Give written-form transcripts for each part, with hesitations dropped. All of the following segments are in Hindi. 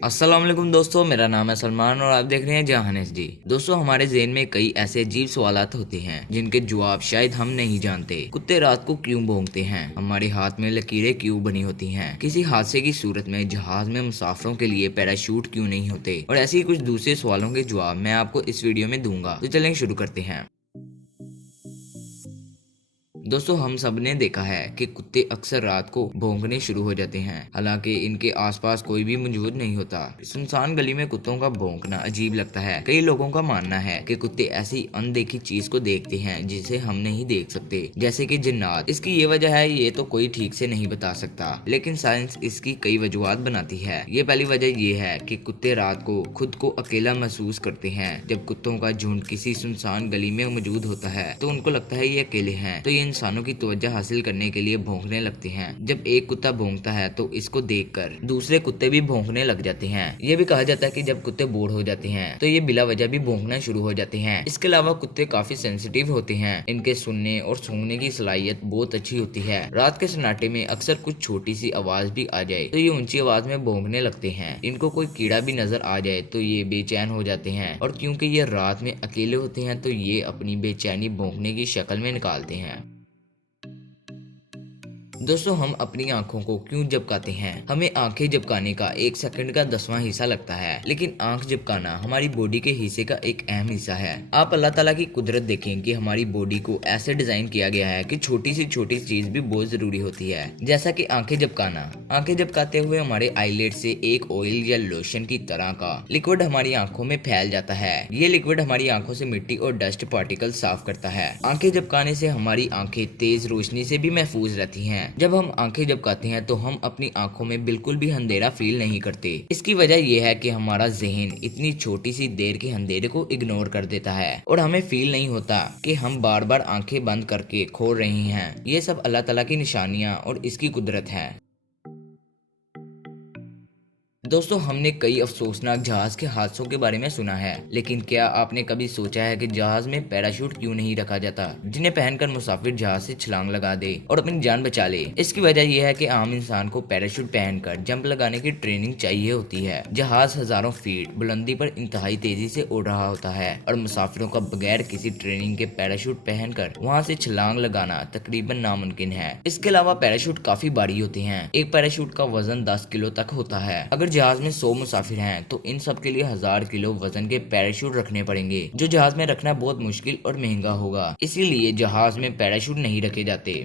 अस्सलाम वालेकुम दोस्तों, मेरा नाम है सलमान और आप देख रहे हैं जहान एसडी। दोस्तों, हमारे ज़हन में कई ऐसे अजीब सवालात होते हैं जिनके जवाब शायद हम नहीं जानते। कुत्ते रात को क्यों भौंकते हैं? हमारे हाथ में लकीरें क्यों बनी होती हैं? किसी हादसे की सूरत में जहाज में मुसाफिरों के लिए पैराशूट क्यों नहीं होते? और ऐसे ही कुछ दूसरे सवालों के जवाब मैं आपको इस वीडियो में दूंगा। तो चलें शुरू करते हैं। दोस्तों, हम सब ने देखा है कि कुत्ते अक्सर रात को भौंकने शुरू हो जाते हैं, हालांकि इनके आसपास कोई भी मौजूद नहीं होता। सुनसान गली में कुत्तों का भौंकना अजीब लगता है। कई लोगों का मानना है कि कुत्ते ऐसी अनदेखी चीज को देखते हैं जिसे हम नहीं देख सकते, जैसे कि जिन्नात। इसकी ये वजह है, ये तो कोई ठीक से नहीं बता सकता, लेकिन साइंस इसकी कई वजूहत बनाती है। ये पहली वजह ये है कि कुत्ते रात को खुद को अकेला महसूस करते हैं। जब कुत्तों का झुंड किसी सुनसान गली में मौजूद होता है तो उनको लगता है ये अकेले हैं, तो ये इंसानों की तवज्जो हासिल करने के लिए भौंकने लगते हैं। जब एक कुत्ता भौंकता है तो इसको देखकर दूसरे कुत्ते भी भौंकने लग जाते हैं। ये भी कहा जाता है कि जब कुत्ते बोर हो जाते हैं तो ये बिला वजह भी भौंकना शुरू हो जाते हैं। इसके अलावा कुत्ते काफी सेंसिटिव होते हैं। इनके सुनने और सूंघने की सलाहियत बहुत अच्छी होती है। रात के सन्नाटे में अक्सर कुछ छोटी सी आवाज भी आ जाए तो ये ऊंची आवाज में भौंकने लगते हैं। इनको कोई कीड़ा भी नजर आ जाए तो ये बेचैन हो जाते हैं, और क्योंकि ये रात में अकेले होते हैं तो ये अपनी बेचैनी भौंकने की शक्ल में निकालते हैं। दोस्तों, हम अपनी आंखों को क्यों झपकाते हैं? हमें आंखें झपकाने का 1 सेकंड का 10वां हिस्सा लगता है, लेकिन आंख झपकाना हमारी बॉडी के हिस्से का एक अहम हिस्सा है। आप अल्लाह ताला की कुदरत देखें कि हमारी बॉडी को ऐसे डिजाइन किया गया है कि छोटी सी चीज भी बहुत जरूरी होती है, जैसा कि आंखें झपकाना। आंखें झपकाते हुए हमारे आईलेट से एक ऑयल या लोशन की तरह का लिक्विड हमारी आंखों में फैल जाता है। ये लिक्विड हमारी आंखों से मिट्टी और डस्ट पार्टिकल साफ करता है। आंखें झपकाने से हमारी आंखें तेज रोशनी से भी महफूज रहती हैं। जब हम आंखें झपकाते हैं तो हम अपनी आंखों में बिल्कुल भी अंधेरा फील नहीं करते। इसकी वजह यह है कि हमारा जहन इतनी छोटी सी देर के अंधेरे को इग्नोर कर देता है और हमें फील नहीं होता कि हम बार बार आंखें बंद करके खो रहे हैं। ये सब अल्लाह ताला की निशानियां और इसकी कुदरत है। दोस्तों, हमने कई अफसोसनाक जहाज के हादसों के बारे में सुना है, लेकिन क्या आपने कभी सोचा है कि जहाज में पैराशूट क्यों नहीं रखा जाता, जिन्हें पहनकर मुसाफिर जहाज से छलांग लगा दे और अपनी जान बचा ले? इसकी वजह यह है कि आम इंसान को पैराशूट पहनकर जंप लगाने की ट्रेनिंग चाहिए होती है। जहाज हजारों फीट बुलंदी पर इंतहाई तेजी से उड़ रहा होता है और मुसाफिरों का बगैर किसी ट्रेनिंग के पैराशूट पहनकर वहाँ से छलांग लगाना तकरीबन नामुमकिन है। इसके अलावा पैराशूट काफी भारी होते हैं। एक पैराशूट का वजन 10 किलो तक होता है। अगर जहाज में 100 मुसाफिर हैं तो इन सब के लिए 1000 किलो वजन के पैराशूट रखने पड़ेंगे, जो जहाज में रखना बहुत मुश्किल और महंगा होगा। इसीलिए जहाज में पैराशूट नहीं रखे जाते।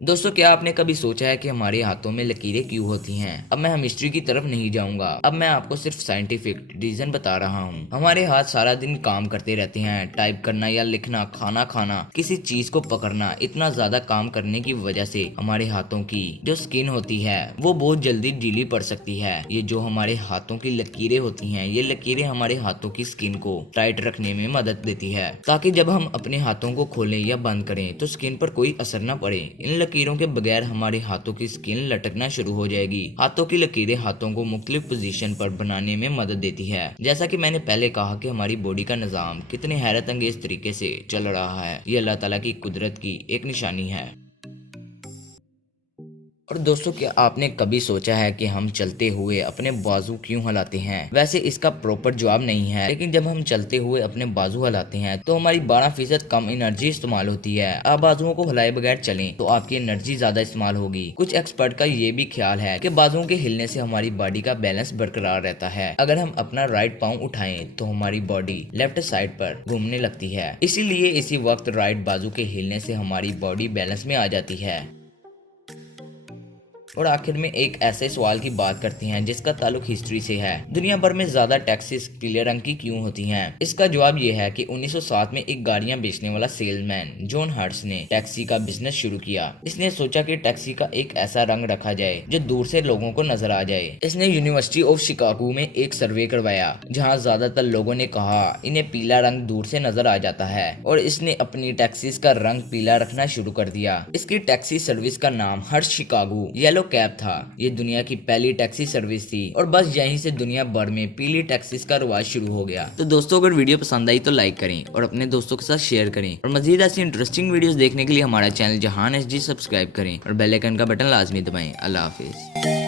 दोस्तों, क्या आपने कभी सोचा है कि हमारे हाथों में लकीरें क्यों होती हैं? अब मैं हिस्ट्री की तरफ नहीं जाऊंगा, अब मैं आपको सिर्फ साइंटिफिक रीजन बता रहा हूँ। हमारे हाथ सारा दिन काम करते रहते हैं। टाइप करना या लिखना, खाना खाना, किसी चीज को पकड़ना, इतना ज्यादा काम करने की वजह से हमारे हाथों की जो स्किन होती है वो बहुत जल्दी ढीली पड़ सकती है। ये जो हमारे हाथों की लकीरें होती हैं, ये लकीरें हमारे हाथों की स्किन को टाइट रखने में मदद देती है, ताकि जब हम अपने हाथों को खोलें या बंद करें तो स्किन पर कोई असर न पड़े। इन लकीरों के बगैर हमारे हाथों की स्किन लटकना शुरू हो जाएगी। हाथों की लकीरें हाथों को मुख्तलिफ पोजीशन पर बनाने में मदद देती है। जैसा कि मैंने पहले कहा कि हमारी बॉडी का निजाम कितने हैरत अंगेज तरीके से चल रहा है, ये अल्लाह ताला की कुदरत की एक निशानी है। और दोस्तों, क्या आपने कभी सोचा है कि हम चलते हुए अपने बाजू क्यों हिलाते हैं? वैसे इसका प्रॉपर जवाब नहीं है, लेकिन जब हम चलते हुए अपने बाजू हिलाते हैं तो हमारी 12% कम एनर्जी इस्तेमाल होती है। आप बाजुओं को हिलाए बगैर चलें तो आपकी एनर्जी ज्यादा इस्तेमाल होगी। कुछ एक्सपर्ट का ये भी ख्याल है कि बाजुओं के हिलने से हमारी बॉडी का बैलेंस बरकरार रहता है। अगर हम अपना राइट पाँव उठाएं तो हमारी बॉडी लेफ्ट साइड पर घूमने लगती है, इसीलिए इसी वक्त राइट बाजू के हिलने से हमारी बॉडी बैलेंस में आ जाती है। और आखिर में एक ऐसे सवाल की बात करते हैं जिसका ताल्लुक हिस्ट्री से है। दुनिया भर में ज्यादा टैक्सीज पीले रंग की क्यों होती हैं? इसका जवाब ये है कि 1907 में एक गाड़ियां बेचने वाला सेल्समैन जॉन हर्ट्स ने टैक्सी का बिजनेस शुरू किया। इसने सोचा कि टैक्सी का एक ऐसा रंग रखा जाए जो दूर से लोगों को नजर आ जाए। इसने यूनिवर्सिटी ऑफ शिकागो में एक सर्वे करवाया, जहाँ ज्यादातर लोगों ने कहा इन्हें पीला रंग दूर से नजर आ जाता है, और इसने अपनी टैक्सीज का रंग पीला रखना शुरू कर दिया। इसकी टैक्सी सर्विस का नाम हर्ट्स शिकागो येलो कैब था। ये दुनिया की पहली टैक्सी सर्विस थी और बस यहीं से दुनिया भर में पीली टैक्सीज का रिवाज शुरू हो गया। तो दोस्तों, अगर वीडियो पसंद आई तो लाइक करें और अपने दोस्तों के साथ शेयर करें, और मजीद ऐसी इंटरेस्टिंग वीडियोस देखने के लिए हमारा चैनल जहान एसडी सब्सक्राइब करें और बेल आइकन का बटन लाजमी दबाएं। अल्लाह हाफिज।